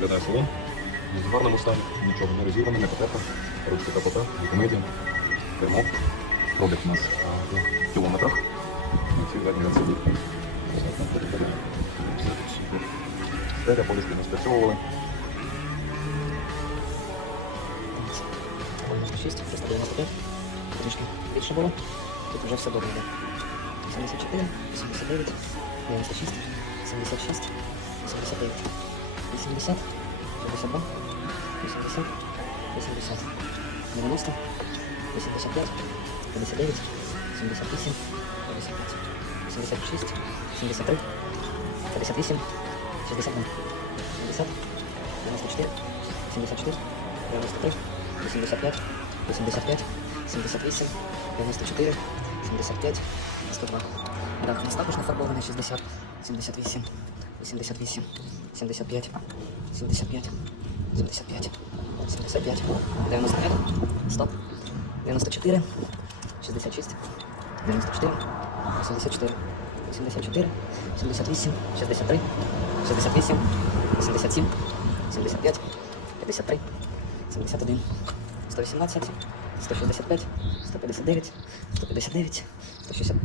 виглядає салон. Він в гарному стані, нічого не розірване, не потерто. Ручки КПП, мультимедіа, кермо. Пробіг у нас а, в кілометрах. На цій задній рецепті. Стеля, подушки не спрацьовували. 6, 395. Трішки більше було. Тут вже все добре йде. 74, 79, 96, 76, 79, 80, 62, 80, 80, 90, 85, 59, 78, 55, 76, 73, 58, 62, 70, 94, 74, 93, 85, 85, 78, 94, 75, 102. Так, у нас також нафарбоване 60, 78, 88, 75, 75, 75, 75, 95, стоп, 94, 66, 94, 84, 84, 78, 63, 68, 87, 75, 53, 71, 118, 165, 159, 159, 168.